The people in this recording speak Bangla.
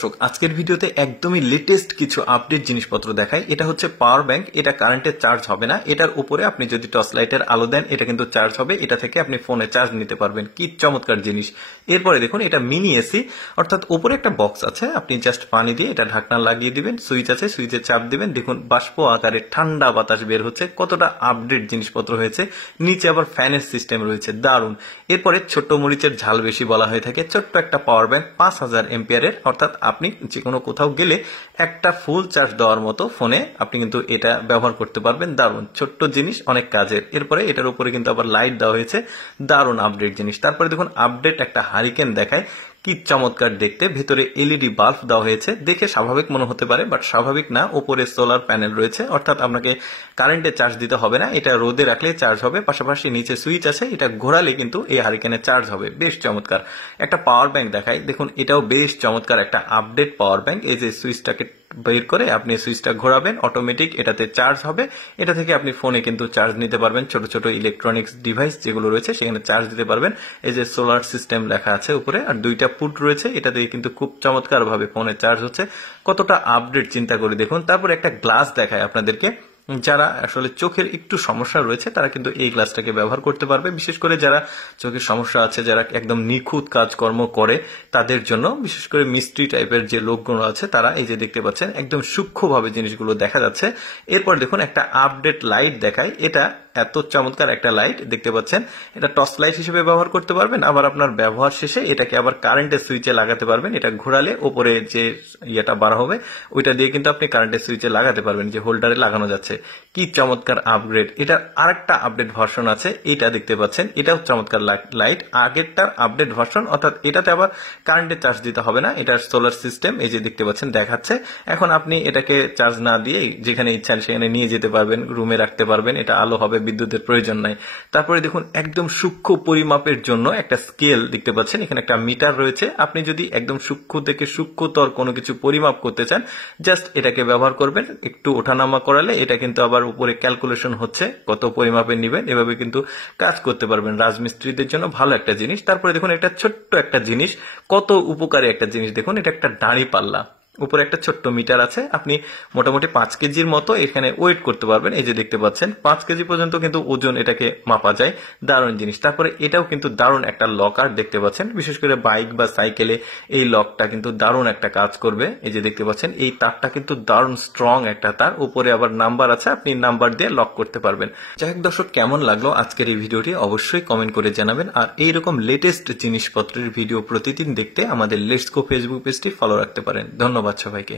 আজকের ভিডিওতে একদমই লেটেস্ট কিছু আপডেট জিনিসপত্র দেখায়। এটা হচ্ছে পাওয়ার ব্যাংক। এটা কারেন্টে চার্জ হবে না। এটার উপরে আপনি যদি টর্চ লাইটের আলো দেন এটা কিন্তু চার্জ হবে। এটা থেকে আপনি ফোনে চার্জ নিতে পারবেন। কি চমৎকার জিনিস। এরপরে দেখুন এটা মিনি এসি, অর্থাৎ উপরে একটা বক্স আছে, আপনি জাস্ট পানি দিয়ে এটা ঢাকনা লাগিয়ে দিবেন, সুইচ আছে, সুইচে চাপ দিবেন, দেখুন বাষ্প আকারে ঠান্ডা বাতাস বের হচ্ছে। কতটা আপডেট জিনিসপত্র হয়েছে। নিচে আবার ফ্যানের সিস্টেম রয়েছে, দারুণ। এরপরে ছোট্ট মরিচের ঝাল বেশি বলা হয়ে থাকে। ছোট্ট একটা পাওয়ার ব্যাংক 5000 এম্পিয়ারের, অর্থাৎ আপনি যে কোনো কোথাও গেলে একটা ফুল চার্জ দেওয়ার মতো ফোনে আপনি কিন্তু এটা ব্যবহার করতে পারবেন। দারুণ ছোট্ট জিনিস, অনেক কাজের। এরপরে এটার উপরে কিন্তু আবার লাইট দেওয়া হয়েছে, দারুণ আপডেট জিনিস। তারপরে দেখুন আপডেট একটা হারিকেন দেখায়, কি চমৎকার দেখতে। ভেতরে এলইডি বাল্ব দেওয়া হয়েছে, দেখে স্বাভাবিক মনে হতে পারে বাট স্বাভাবিক না। উপরে সোলার প্যানেল রয়েছে, অর্থাৎ আপনাকে কারেন্টে চার্জ দিতে হবে না। এটা রোদে রাখলে চার্জ হবে। পাশাপাশি নিচে সুইচ আছে, এটা ঘোরালে কিন্তু এই হারিকেনে চার্জ হবে। বেশ চমৎকার একটা পাওয়ার ব্যাংক দেখায়, দেখুন এটাও বেশ চমৎকার একটা আপডেট পাওয়ার ব্যাংক। এই যে সুইচটাকে বের করে আপনি সুইচটা ঘোরাবেন, অটোমেটিক এটাতে চার্জ হবে। এটা থেকে আপনি ফোনে কিন্তু চার্জ নিতে পারবেন। ছোট ছোট ইলেকট্রনিক্স ডিভাইস যেগুলো রয়েছে সেখানে চার্জ দিতে পারবেন। এই যে সোলার সিস্টেম লেখা আছে উপরে, আর দুইটা পুট রয়েছে, এটা দিয়ে কিন্তু খুব চমৎকার ভাবে ফোনে চার্জ হচ্ছে। কতটা আপডেট চিন্তা করে দেখুন। তারপর একটা গ্লাস দেখায় আপনাদেরকে, যারা আসলে চোখের একটু সমস্যা রয়েছে তারা কিন্তু এই গ্লাসটাকে ব্যবহার করতে পারবে। বিশেষ করে যারা চোখের সমস্যা আছে, যারা একদম নিখুঁত কাজকর্ম করে তাদের জন্য, বিশেষ করে মিস্ত্রি টাইপের যে লোকগুলো আছে তারা, এই যে দেখতে পাচ্ছেন একদম সূক্ষ্মভাবে জিনিসগুলো দেখা যাচ্ছে। এরপর দেখুন একটা আপডেট লাইট দেখায়। এটা এত চমৎকার একটা লাইট দেখতে পাচ্ছেন। এটা টর্চ লাইট হিসেবে ব্যবহার করতে পারবেন, আবার আপনার ব্যবহার শেষে এটাকে আবার কারেন্টের সুইচে লাগাতে পারবেন। এটা ঘোরালে উপরে যে ইয়েটা বার হবে ওইটা দিয়ে কিন্তু আপনি কারেন্টের সুইচে লাগাতে পারবেন, যে হোল্ডারে লাগানো যাচ্ছে। কি চমৎকার আপগ্রেড। এটার আরেকটা আপডেট ভার্সন আছে, এটা দেখতে পাচ্ছেন, এটাও চমৎকার লাইট। আগেরটার আপডেট ভার্সন, অর্থাৎ এটাতে আবার কারেন্টে চার্জ দিতে হবে না। এটার সোলার সিস্টেম এই যে দেখতে পাচ্ছেন দেখাচ্ছে। এখন আপনি এটাকে চার্জ না দিয়ে যেখানে ইচ্ছা সেখানে নিয়ে যেতে পারবেন, রুমে রাখতে পারবেন। এটা আলো হবে, বিদ্যুতের প্রয়োজন নাই। তারপরে দেখুন একদম সূক্ষ্ম পরিমাপের জন্য একটা স্কেল দেখতে পাচ্ছেন। এখানে একটা মিটার রয়েছে। আপনি যদি একদম সূক্ষ্ম থেকে সূক্ষ্মতর কোনো কিছু পরিমাপ করতে চান, জাস্ট এটাকে ব্যবহার করবেন। একটু ওঠানামা করালে এটা কিন্তু আবার উপরে ক্যালকুলেশন হচ্ছে কত পরিমাপে নিবেন। এভাবে কিন্তু কাজ করতে পারবেন। রাজমিস্ত্রিদের জন্য ভালো একটা জিনিস। তারপরে দেখুন এটা ছোট্ট একটা জিনিস, কত উপকারী একটা জিনিস। দেখুন এটা একটা দাঁড়ি পাল্লা, উপরে একটা ছোট্ট মিটার আছে। আপনি মোটামুটি 5 কেজির মতো এখানে ওয়েট করতে পারবেন। এই যে দেখতে পাচ্ছেন 5 কেজি পর্যন্ত কিন্তু ওজন এটাকে মাপা যায়। দারুণ জিনিস। তারপরে এটাও কিন্তু দারুণ একটা লকার দেখতে পাচ্ছেন। বিশেষ করে বাইক বা সাইকেলে এই লকটা কিন্তু দারুণ একটা কাজ করবে। এই যে দেখতে পাচ্ছেন এই তারটা কিন্তু দারুণ স্ট্রং একটা তার। উপরে আবার নাম্বার আছে, আপনি নাম্বার দিয়ে লক করতে পারবেন। যাই হোক দর্শক, কেমন লাগলো আজকের এই ভিডিওটি অবশ্যই কমেন্ট করে জানাবেন। আর এইরকম লেটেস্ট জিনিসপত্রের ভিডিও প্রতিদিন দেখতে আমাদের লেটস গো ফেসবুক পেজটি ফলো রাখতে পারেন। ধন্যবাদ সবাইকে।